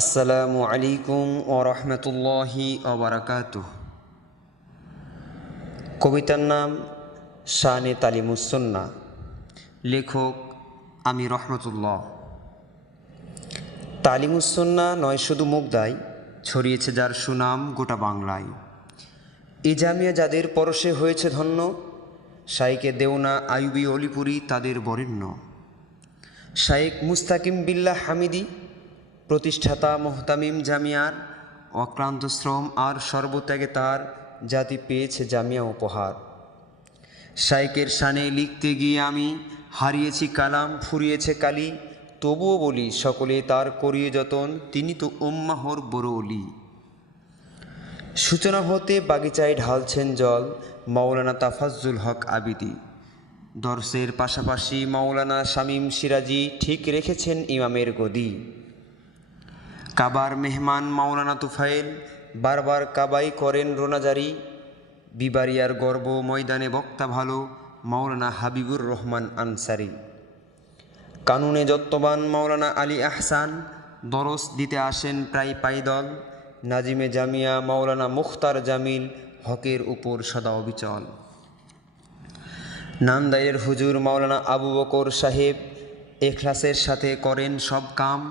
আসসালামু আলাইকুম ও রহমতুল্লাহি ওবরাকাত কবিতার নাম শানে তালিমুসন্না লেখক আমি রহমতুল্লাহ। তালিমুসন্না নয় শুধু মুগদায় ছড়িয়েছে যার সুনাম গোটা বাংলায়। ইজামিয়া যাদের পরশে হয়েছে ধন্য শাইকে দেওনা আইবি অলিপুরি তাদের বরেণ্য। শাইক মুস্তাকিম বিল্লাহ হামিদি প্রতিষ্ঠাতা মোহতামিম জামিয়ার অক্লান্ত শ্রম আর সর্বত্যাগে তার জাতি পেয়েছে জামিয়া উপহার। শাইকের শানে লিখতে গিয়ে আমি হারিয়েছি কালাম, ফুরিয়েছে কালি, তবুও বলি সকলে তার করিয়ে যতন, তিনি তো উম্মাহর বড় অলি সূচনা হতে বাগিচায় ঢালছেন জল, মাওলানা তাফাজ্জুল হক আবিদি। দর্শের পাশাপাশি মাওলানা শামীম সিরাজি ঠিক রেখেছেন ইমামের গদি। কাবার মেহমান মাওলানা তুফাইল বারবার কাবাই করেন রোনাজারি। বিবারিয়ার গর্ব ময়দানে বক্তা ভালো মাওলানা হাবিবুর রহমান আনসারি। কানুনে যত্তবান মাওলানা আলী আহসান দরস দিতে আসেন প্রায় পাইদল। নাজিমে জামিয়া মাওলানা মুখতার জামিল হকের উপর সদা অবিচল। নান্দাইয়ের হুজুর মাওলানা আবু বকর সাহেব এখলাসের সাথে করেন সব কাম।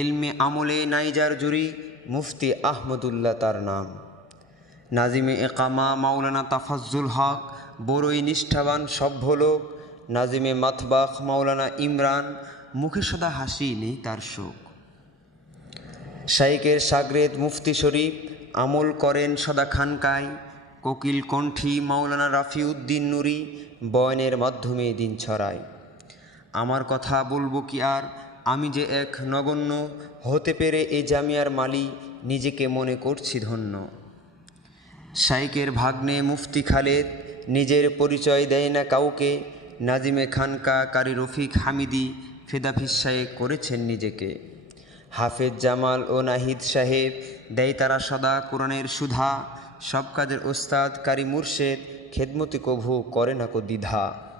এলমে আমলে নাইজার জুরি মুফতি আহমদুল্লাহ তার নাম। নাজিমে একামা মাওলানা তাফাজ্জুল হক, বড়ই নিষ্ঠাবান, সভ্য লোক। নাজিমে মাথবাখ মাওলানা ইমরান, মুখে সদা হাসি নেই তার শোক। শাইকের সাগরেদ মুফতি শরীফ, আমল করেন সদা খানকায় কোকিল কণ্ঠী মাওলানা রাফিউদ্দিন নুরি, বয়নের মাধ্যমে দিন ছড়ায়। আমার কথা বলব কি আর? আমি যে এক নগণ্য হতে পেরে এ জামিয়ার মালি নিজেকে মনে করছি ধন্য। শাইকের ভাগ্নে মুফতি খালেদ নিজের পরিচয় দেয় না কাউকে, নাজিমে খানকা কারি রফিক হামিদি ফেদাফিস সাহেব করেছেন নিজেকে। হাফেজ জামাল ও নাহিদ সাহেব দেয় তারা সদা কোরআনের সুধা, সব কাজের ওস্তাদ কারি মুর্শেদ খেদমতি কভু করে না কো দ্বিধা।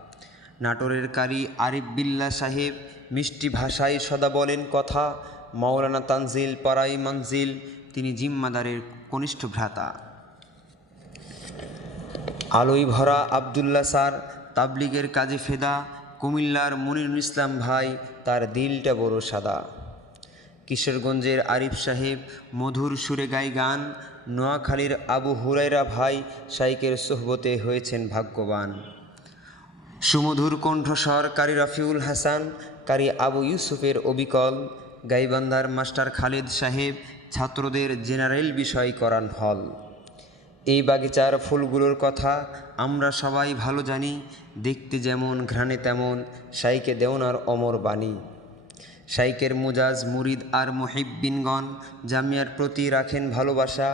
নাটোরের কারি আরিফ বিল্লা সাহেব মিষ্টি ভাষায় সদা বলেন কথা, মাওলানা তানজিল পাড়াই মঞ্জিল তিনি জিম্মাদারের কনিষ্ঠ ভ্রাতা। আলোই ভরা আবদুল্লা স্যার, তাবলিগের কাজে ফেদা, কুমিল্লার মনিরুল ইসলাম ভাই, তার দিলটা বড় সাদা। কিশোরগঞ্জের আরিফ সাহেব, মধুর সুরে গাই গান, নোয়াখালীর আবু হুরাইরা ভাই, শাইকের সোহবতে হয়েছেন ভাগ্যবান। সুমধুর কণ্ঠস্বর কারি রফিউল হাসান, কারি আবু ইউসুফের অবিকল, গাইবান্ধার মাস্টার খালেদ সাহেব, ছাত্রদের জেনারেল বিষয় করান হল। এই বাগিচার ফুলগুলোর কথা আমরা সবাই ভালো জানি, দেখতে যেমন ঘ্রাণে তেমন সাইকে দেওনার অমর বাণী। শাইকের মুজাজ মুরিদ আর মুহিব্বিনগণ জামিয়ার প্রতি রাখেন ভালোবাসা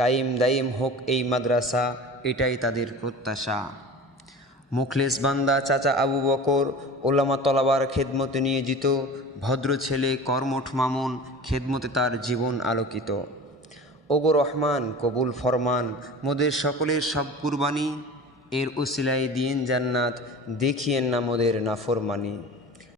কাইম দাইম হোক এই মাদ্রাসা, এটাই তাদের প্রত্যাশা। মুখলেস বান্দা, চাচা আবু বকর, ওলামা তলাবার খেদমতে নিয়োজিত, ভদ্র ছেলে, কর্মঠ মামুন, খেদমতে তার জীবন আলোকিত। ওগো রহমান, কবুল ফরমান, মোদের সকলের সব কুরবানি। এর উসিলাই দিয়েন জান্নাত, দেখিয়েন না মোদের নাফরমানি।